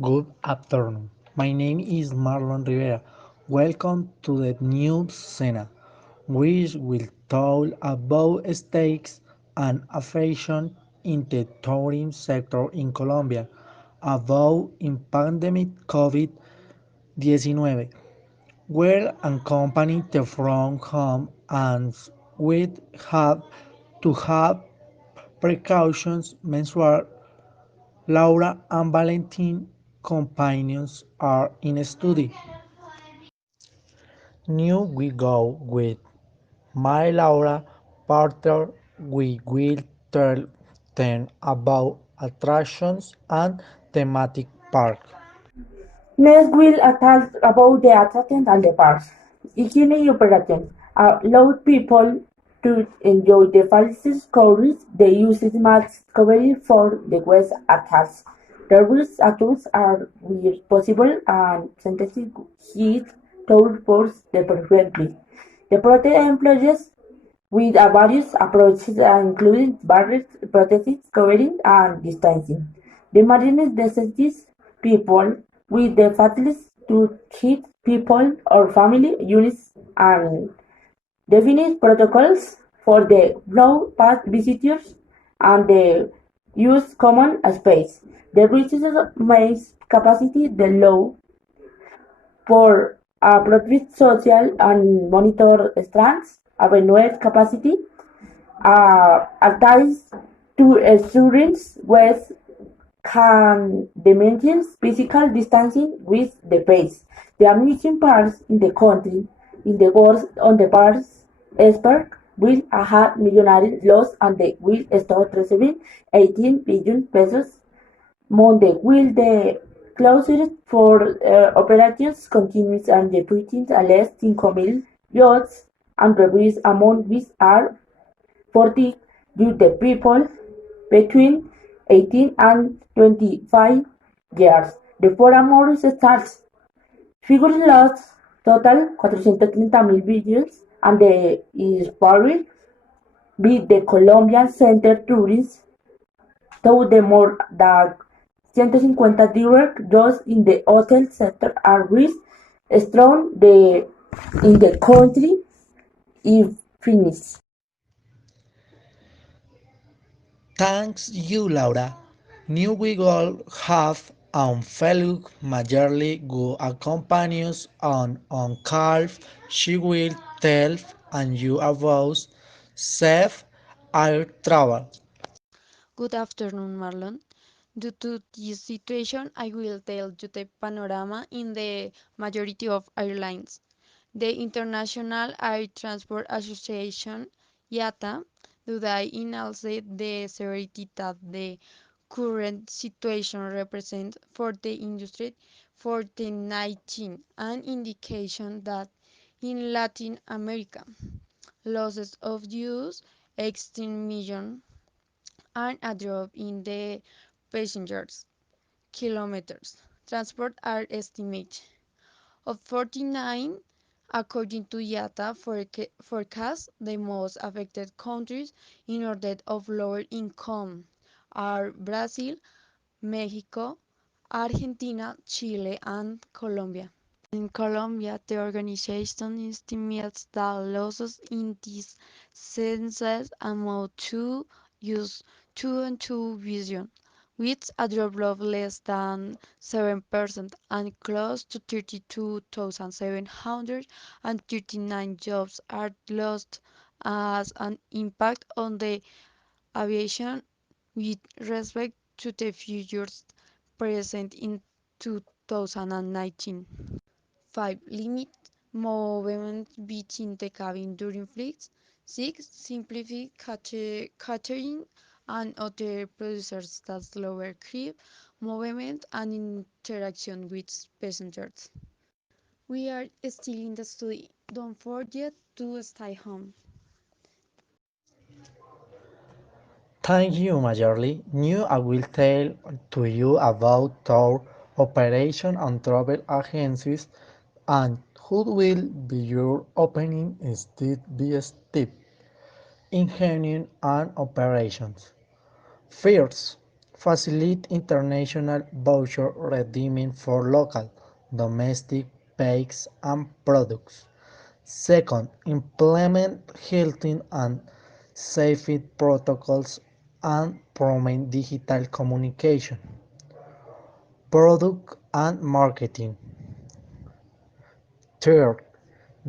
Good afternoon. My name is Marlon Rivera. Welcome to the new Cena, which will talk about stakes and affection in the tourism sector in Colombia, about in pandemic COVID-19, where accompany the from home and we have to have precautions menstrual. Laura and Valentin companions are in study. New we go with my Laura partner. We will tell them about attractions and thematic park. Next we'll talk about the attractions and the parks. Hygiene operations allow people to enjoy the facilities coverage. They use masks coverage for the West attacks. The risk actors are where possible and synthetic heat towards the perfectly. The protect employees with various approaches including barriers, protective covering, and distancing. The marine necessitates people with the facilities to treat people or family units and definite protocols for the flow past visitors and the use common space. The resources main capacity the law for appropriate social and monitor strands, evaluate capacity, advice to students with can dimensions physical distancing with the pace. The amusing parks in the country, in the world on the parks expert will have millionary loss and they will start receiving 18 billion pesos Monday will the closure for operations continues and the putting at least 5,000 yachts and reviews among these are 40 due the people between 18 and 25 years. The forum starts figures lost total 430,000 billions and the is buried with the Colombian Center Tourist though the more than 150 direct jobs in the hotel sector are risk strong in the country if finished. Thanks you, Laura. New we will have fellow majorly good companions on calf. She will tell and you about safe air travel. Good afternoon, Marlon. Due to this situation, I will tell you the panorama in the majority of airlines. The International Air Transport Association (IATA) today announced the severity that the current situation represents for the industry for 2019, an indication that in Latin America, losses of use 18 million and a drop in the passengers kilometers transport are estimated of 49 according to IATA forecast. The most affected countries in order of lower income are Brazil, Mexico, Argentina, Chile, and Colombia. In Colombia, the organization estimates that losses in these census amount to use 2.2 billion, with a drop of less than 7% and close to 32,739 jobs are lost as an impact on the aviation with respect to the figures present in 2019. 5. Limit movement between the cabin during flights. 6. Simplify catering and other producers that lower crew movement and interaction with passengers. We are still in the study. Don't forget to stay home. Thank you, Majorly. New I will tell to you about tour operation and travel agencies and who will be your opening instead be step engineering and operations. First, Facilitate international voucher redeeming for local, domestic bakes and products. Second, implement healthy and safety protocols and promote digital communication. Product and marketing. Third,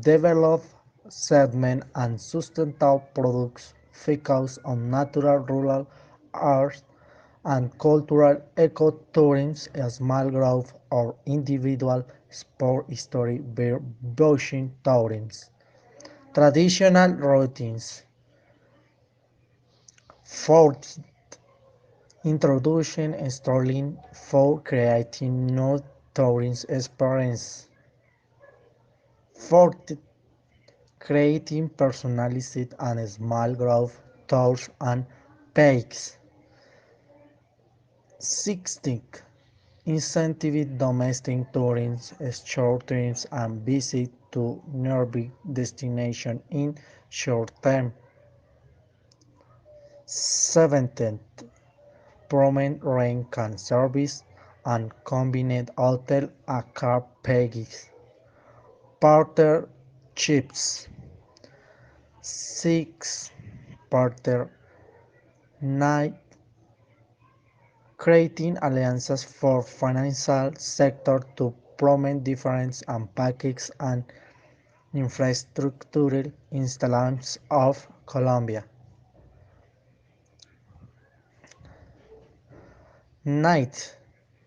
develop segment and sustainable products focus on natural rural art and cultural ecotourism, small growth or individual sport history bushing tourism. Traditional routines. Fourth, introducing storytelling for creating new tourism experience. Fourth, creating personalized and small growth tours and packs. Sixth, incentive domestic tourism, short trips and visit to nearby destinations in short term. Seventh, promote rent-car service and combined hotel and car packages. Partnerships. Six, partner nine, creating alliances for financial sector to promote difference and package and infrastructural installations of Colombia. Ninth,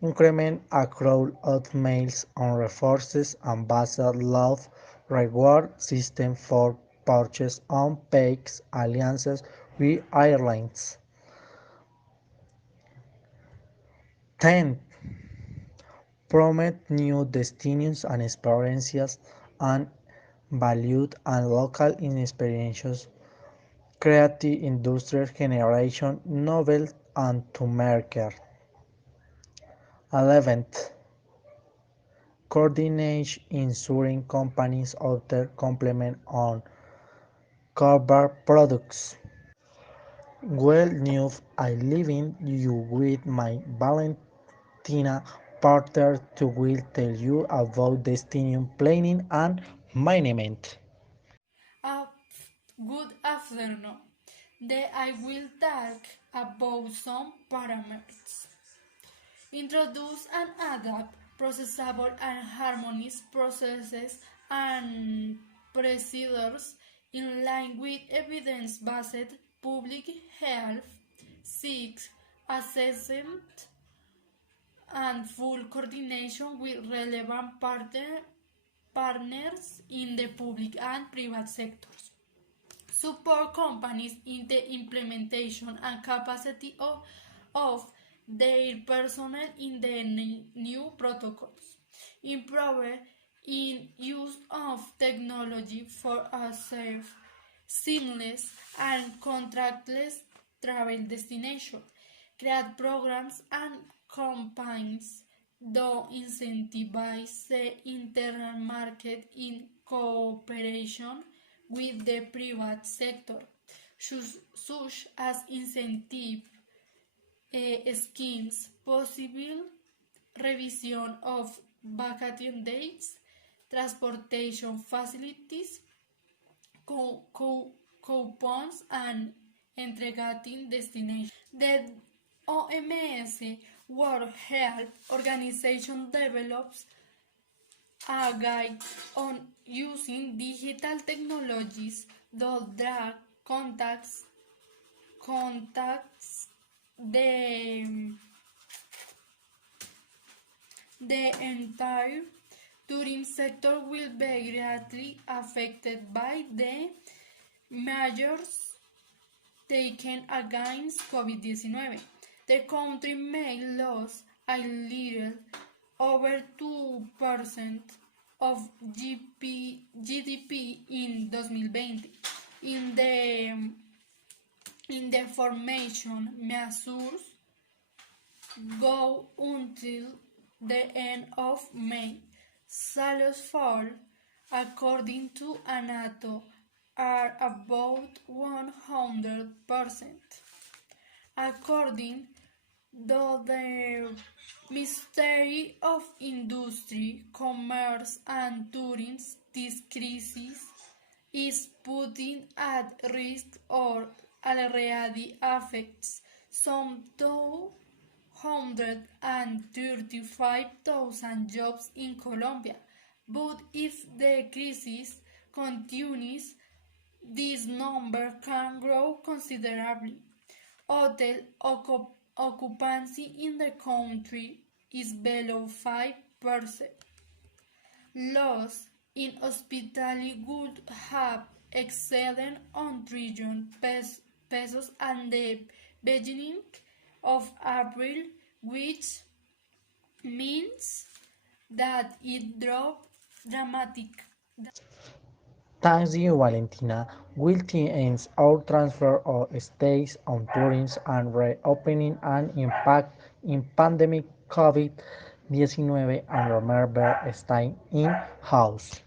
increment accrual of miles on reinforces ambassador love reward system for purchase on packs alliances with airlines. 10. Promote new destinations and experiences and valued and local experiences. Creative industrial generation novel and to market. 11th. Coordinate ensuring companies offer complement on cover products. Well news I leaving you with my Valentina partner to will tell you about destination planning and management. Uh, Good afternoon. Today I will talk about some parameters. Introduce and adapt processable and harmonious processes and procedures in line with evidence-based public health. 6. Assessment and full coordination with relevant partners in the public and private sectors. Support companies in the implementation and capacity of their personnel in the new protocols. Improve in use of technology for a safe, seamless, and contactless travel destination. Create programs and campaigns that incentivize the internal market in cooperation with the private sector, such as incentive schemes, possible revision of vacation dates, transportation facilities, coupons, and entregating destinations. The OMS World Health Organization develops a guide on using digital technologies that track contacts the entire tourism sector will be greatly affected by the measures taken against COVID-19. The country may lose a little over 2% of GDP in 2020. In the in the formation measures go until the end of May. Sales fall, according to ANATO, are about 100%. According Though the mystery of industry, commerce, and tourism, this crisis is putting at risk or already affects some 235,000 jobs in Colombia. But if the crisis continues, this number can grow considerably. Hotel occupancy in the country is below 5%. Loss in hospitality would have exceeded on pesos at the beginning of April, which means that it dropped dramatically. Thanks you, Valentina. Will ends our transfer of stays on tourism and reopening and impact in pandemic COVID-19 and remember staying in house.